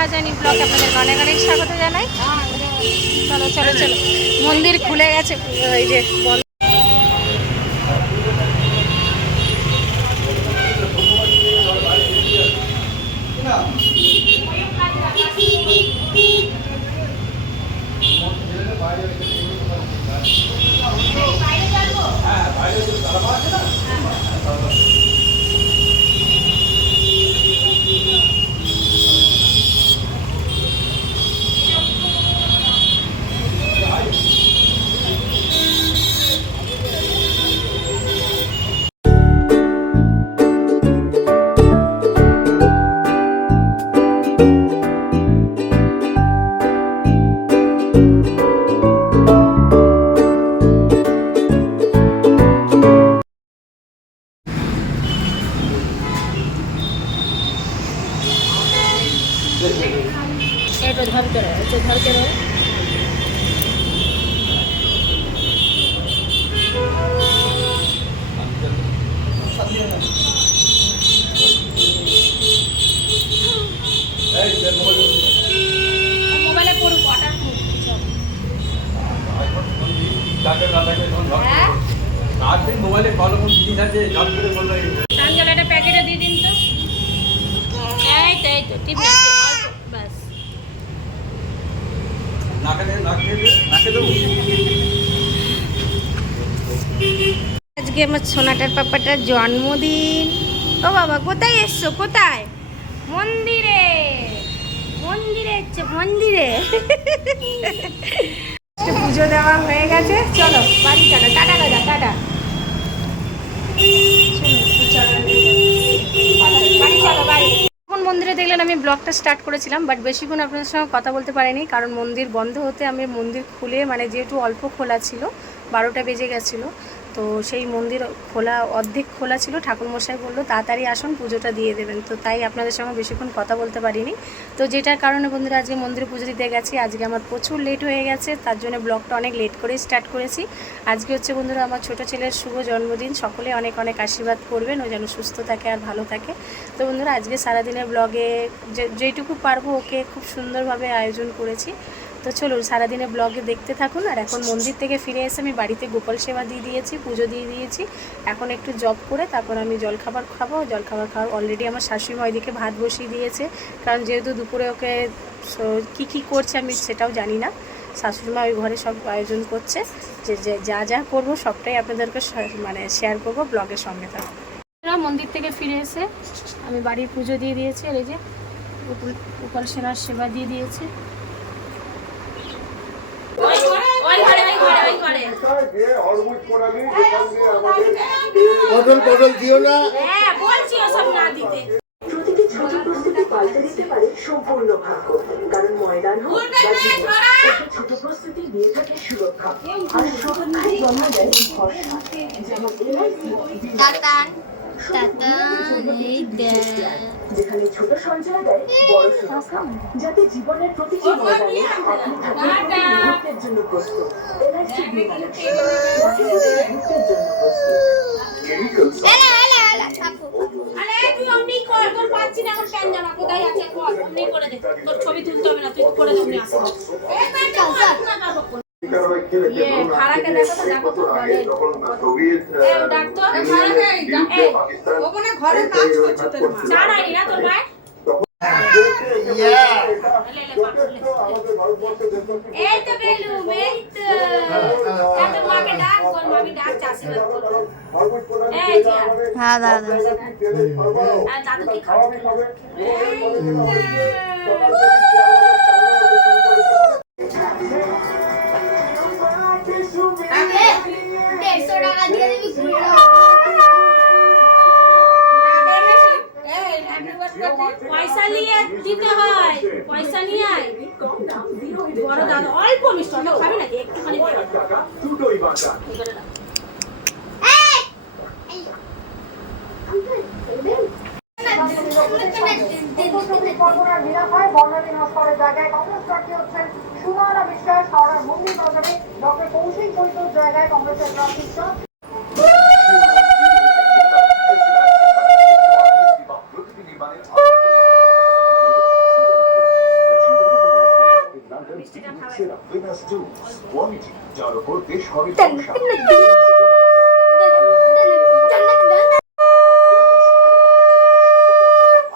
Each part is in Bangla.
রাজানি ব্লগ আপনাদের অনেক অনেক স্বাগত জানাই। চলো চলো চলো, মন্দির খুলে গেছে, এই যে বন্ধ। धर के रहो। মোবাইলে পড়ো ওয়াটার প্রুফ মোবাইলে ভালো কোন জিনিস আছে জল করে বলবো। টাঙ্গাল একটা প্যাকেটে দিয়ে দিন তো। এই তো টিপ না অল্প বাস। আজকে আমার সোনাটার পাপাটার জন্মদিন। ও বাবা কোথায় এসছো? কোথায়? মন্দিরে। মন্দিরে এসছো? মন্দিরে পুজো দেওয়া হয়ে গেছে, চলো বাড়ি চলো। টাটা দাদা, টাটা। বাড়ি চলো বাড়ি। এখন মন্দিরে দেখলেন আমি ব্লগটা স্টার্ট করেছিলাম, বাট বেশিক্ষণ আপনাদের সঙ্গে কথা বলতে পারিনি, কারণ মন্দির বন্ধ হতে আমি মন্দির খুলে, মানে যেহেতু অল্প খোলা ছিল, 12টা বেজে গেছিলো, তো সেই মন্দির খোলা অর্ধেক খোলা ছিল। ঠাকুরমশাই বললো তাড়াতাড়ি আসুন, পুজোটা দিয়ে দেবেন, তো তাই আপনাদের সঙ্গে বেশিক্ষণ কথা বলতে পারিনি। তো যেটার কারণে বন্ধুরা আজকে মন্দিরে পুজো দিতে গেছি। আজকে আমার প্রচুর লেট হয়ে গেছে, তার জন্য ব্লগটা অনেক লেট করে স্টার্ট করেছি। আজকে হচ্ছে বন্ধুরা আমার ছোটো ছেলের শুভ জন্মদিন। সকলে অনেক অনেক আশীর্বাদ করবেন, ও যেন সুস্থ থাকে আর ভালো থাকে। তো বন্ধুরা আজকে সারাদিনের ব্লগে যেটুকু পারবো ওকে খুব সুন্দরভাবে আয়োজন করেছি। তো চলুন সারাদিনে ব্লগে দেখতে থাকুন। আর এখন মন্দির থেকে ফিরে এসে আমি বাড়িতে গোপাল সেবা দিয়ে দিয়েছি, পুজো দিয়ে দিয়েছি। এখন একটু জব করে তারপর আমি জলখাবার খাবো। জলখাবার খাওয়ার অলরেডি আমার শাশুড়িমা ওইদিকে ভাত বসিয়ে দিয়েছে, কারণ যেহেতু দুপুরে ওকে কী করছে আমি সেটাও জানি না। শাশুড়িমা ওই ঘরে সব আয়োজন করছে, যে যা যা করবো সবটাই আপনাদেরকে মানে শেয়ার করবো, ব্লগের সঙ্গে থাকবো। মন্দির থেকে ফিরে এসে আমি বাড়ির পুজো দিয়ে দিয়েছি, আর এই যে গোপাল সেনার সেবা দিয়ে দিয়েছে। বদল দিও না। হ্যাঁ বলছি ওসব না দিতে। প্রতিটি ছোট প্রস্তুতি পাল্টে দিতে পারে সম্পূর্ণ ভাগ্য, কারণ ময়দান হোক বা জীবন, ছোট প্রস্তুতি দিয়ে থাকে সুরক্ষা, আর সুরক্ষায় জন্ম দেয় ভরসা। যেমন যেখানে ছোট সঞ্চয় দেয় বড় সুরক্ষা, যাতে জীবনের প্রতিটি ময়দানে আপনি থাকেন মুহূর্তের জন্য প্রস্তুত। এলআইসি মুহূর্তের জন্য প্রস্তুত। ছবি তুলতে হবে না, তুই করে দেবো। ঘরে কাজ করছো তোর মা জানাই না তোর ভাই। এই তো বেলুম, এই তো এত মাকে ডাক বল, মামি ডাক আশীর্বাদ করো। এই যে হ্যাঁ দাদা আর দাদু কি খাবে? পয়সা নিয়ে দিতে হয়, পয়সা নিয়ে আয়। বড় দাদা অল্প মিষ্টি খাবে নাকি? একটুখানি সুমানা বিশ্বাস হাওড়ার মন্দির বাজারে ডক্টর কৌশিক বৈদ্যর জায়গায় কংগ্রেসের প্রার্থী Venus Tools, quality যার উপর বেশ হবে ভরসা।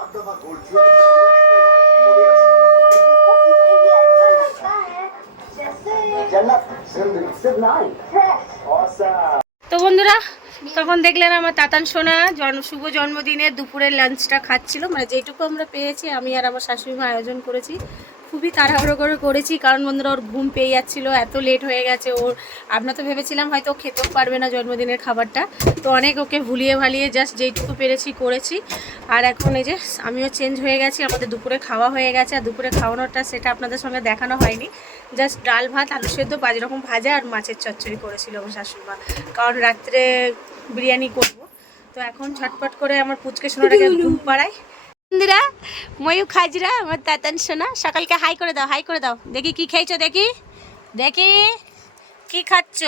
আদামা গোল্ড জান্নাত জিন্দেগি সির্ফ নাই awesome। তো বন্ধুরা, তখন দেখলেন আমার তাতান সোনা শুভ জন্মদিনের দুপুরের লাঞ্চটা খাচ্ছিল, মানে যেটুকু আমরা পেয়েছি আমি আর আমার শাশুড়ি মা আয়োজন করেছি। খুবই তাড়াহুড়ো করে করেছি, কারণ বন্ধুরা ওর ঘুম পেয়ে যাচ্ছিলো, এত লেট হয়ে গেছে ওর। আমরা তো ভেবেছিলাম হয়তো ও খেতেও পারবে না জন্মদিনের খাবারটা, তো অনেক ওকে ভুলিয়ে ভালিয়ে জাস্ট যেইটুকু পেরেছি করেছি। আর এখন এই যে আমিও চেঞ্জ হয়ে গেছি, আমাদের দুপুরে খাওয়া হয়ে গেছে। আর দুপুরে খাওয়ানোটা সেটা আপনাদের সঙ্গে দেখানো হয়নি, জাস্ট ডাল ভাত আলু সেদ্ধ 5 রকম ভাজা আর মাছের চচ্চড়ি করেছিল আমার শাশুড়ি মা, কারণ রাত্রে বিরিয়ানি করব। তো এখন ঝটপট করে আমার পুচকে সোনাটাকে ঘুম পাড়াই। বন্ধুরা, ময়ূখ হাজরা আমার তাতান সোনা, সকালকে হাই করে দাও, হাই করে দাও। দেখি কি খেয়েছো, দেখি দেখি কি খাচ্ছ,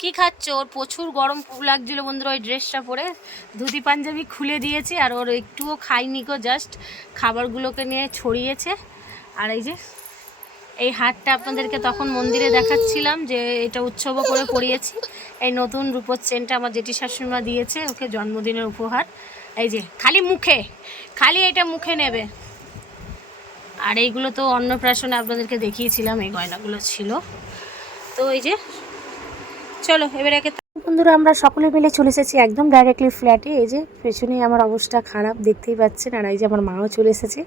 কি খাচ্ছ। ওর প্রচুর গরম লাগছিলো বন্ধুরা ওই ড্রেসটা পরে, ধুতি পাঞ্জাবি খুলে দিয়েছি আর ওর একটুও খাইনি গো, জাস্ট খাবারগুলোকে নিয়ে ছড়িয়েছে। আর এই যে এই হারটা আপনাদেরকে তখন মন্দিরে দেখাচ্ছিলাম যে এটা উৎসবও করে পরিয়েছি। এই নতুন রূপোর চেনটা আমার জেঠি শাশুড়িমা দিয়েছে ওকে জন্মদিনের উপহার। এই যে খালি মুখে, খালি এটা মুখে নেবে। আর এইগুলো তো অন্নপ্রাশনে আপনাদেরকে দেখিয়েছিলাম, এই গয়নাগুলো ছিল। তো এই যে চলো এবার একে। বন্ধুরা, আমরা সকলে মিলে চলে এসেছি একদম ডাইরেক্টলি ফ্ল্যাটে। এই যে পেছনেই আমার অবস্থা খারাপ দেখতেই পাচ্ছেন। আর এই যে আমার মাও চলে এসেছে।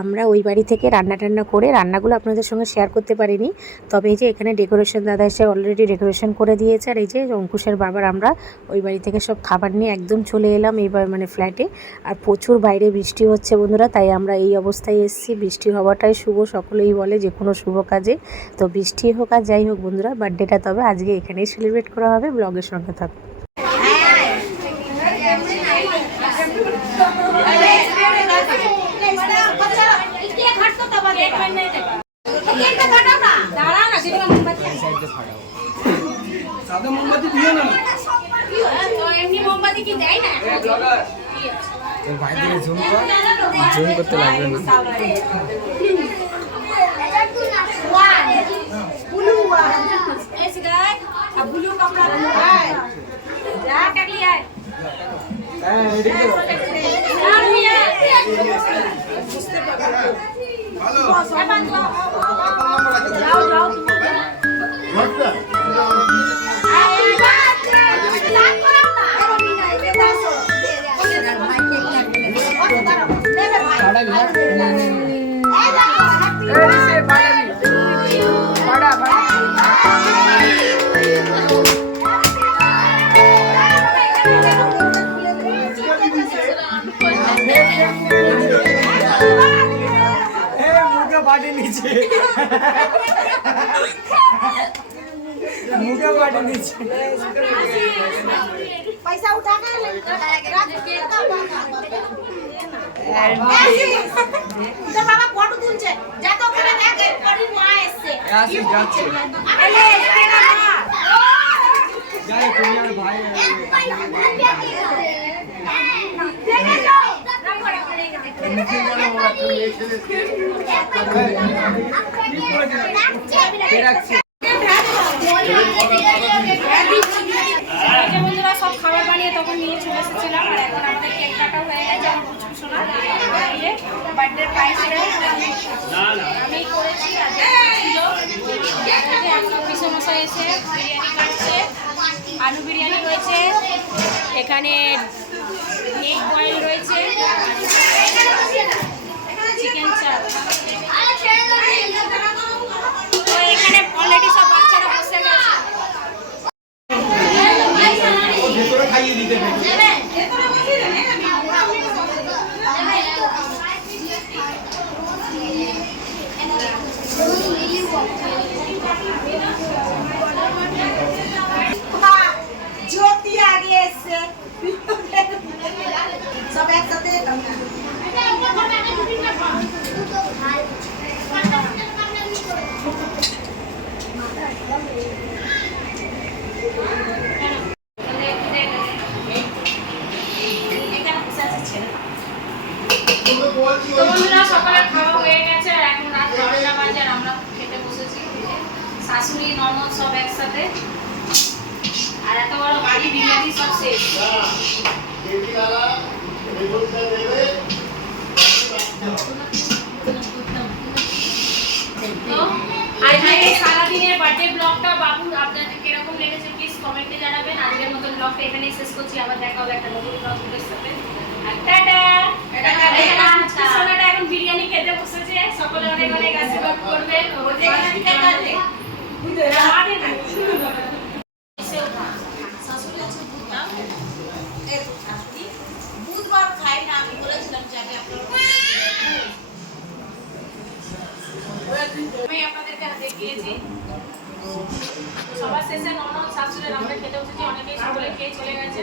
আমরা ওই বাড়ি থেকে রান্না টান্না করে, রান্নাগুলো আপনাদের সঙ্গে শেয়ার করতে পারিনি, তবে এই যে এখানে ডেকোরেশন দাদা এসে অলরেডি ডেকোরেশন করে দিয়েছে। আর এই যে অঙ্কুশের বাবার আমরা ওই বাড়ি থেকে সব খাবার নিয়ে একদম চলে এলাম এইবার মানে ফ্ল্যাটে। আর প্রচুর বাইরে বৃষ্টি হচ্ছে বন্ধুরা, তাই আমরা এই অবস্থায় এসেছি। বৃষ্টি হওয়াটাই শুভ, সকলেই বলে যে কোনো শুভ কাজে। তো বৃষ্টি হোক আর যাই হোক বন্ধুরা, বার্থডেটা তবে আজকে এখানেই সেলিব্রেট করা হবে। ব্লগের সঙ্গে থাকুন। সাদা মোমবাতি দিও না, এমনি মোমবাতি কি দেয় না? ভাই দিকে জুম করতে লাগবে না। मुझे बाटे नीचे पैसा उठा के তো বাবা ফটো তুলছে, যা তো ওখানে দেখে পরির মা এসেছে। আসি যাচ্ছে আরে যাই তুমি আর ভাই দেখে যাও বন্ধুরা সব খাবার বানিয়ে তখন নিয়ে চলে এসেছিলাম। আর এখন আমাদের কেক কাটা হয়ে গেছে। আমার পুচকু সোনা বার্থডে পাইছে আমি করেছি। অফিসে মশাই এসে বিরিয়ানি কাটছে, আলু বিরিয়ানি রয়েছে, এখানে এগ বয়েল রয়েছে, চিকেন চাপ। তো এখানে অলরেডি সব বাচ্চারা বসে গেছে। ভেতরে খাইয়ে দিতে জ্যোতি আগে এসছে সব একসাথে শাশুড়ি ননদ সব একসাথে, আর এত বড় বাড়ি বিরিয়ানি সব শেষ। তো আজকে সারাদিনের বার্থডে ব্লগটা বাবু আপনাদের কিরকম লেগেছে প্লিজ কমেন্টে জানাবেন। আজকের মতন ব্লগটা এখানেই শেষ করছি, আবার দেখা হবে একটা নতুন ব্লগের সাথে। আর টাটা। সোনাটা এখন বিরিয়ানি খেতে বসেছে, সকলে অনেক অনেক আশীর্বাদ করবেন। বুধবার খাই না, আমি বলেছিলাম যে আমি আমি আপনাদেরকে দেখিয়েছি সবার শেষে ননদ শাশুড়ি আমরা খেতে বসেছি, অনেকেই সকলে খেয়ে চলে গেছে।